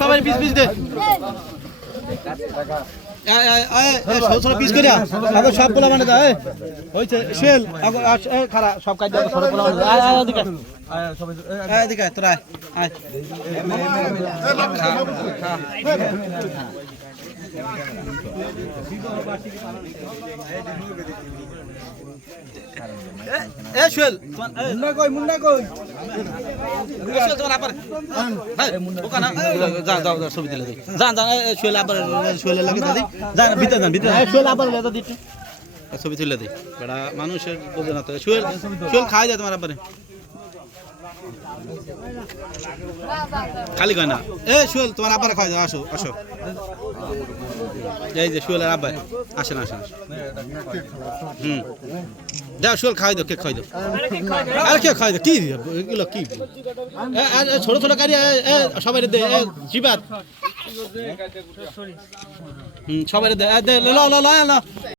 সবাই piece piece দে মানে shell খারা সব কাজ মানে তোরা এ শুয়েল মুন্ডা কই মুন্ডা কই? শুয়েল তোমার আপার ওকা যাও যাও ছবি তুলে যান যান এ, শুয়েল আপার শুয়েল লাগে দাদি যান ভিতরে যান ভিতরে যান। আপার লাগে দিই ছবি তুলে দিই বেড়া মানুষের বোঝে না তো। শুয়েল শুয়েল খাই যায় তোমার আপারে। খালি কয় না? এ, শুয়েল, তোমার আব্বারে খাওয়া যাও আসো আসো। এই যে শুয়েলের আব্বাই আসেন আসেন। হুম। যাও, শুয়েল, খাওয়াই দাও, কেক খাওয়াই দাও। আর কে খাওয়াই দাও, কি এগুলো কি? ছোট ছোট গাড়ি সবাই দে জিবাত। হুম, সবাই দে ল ল ল।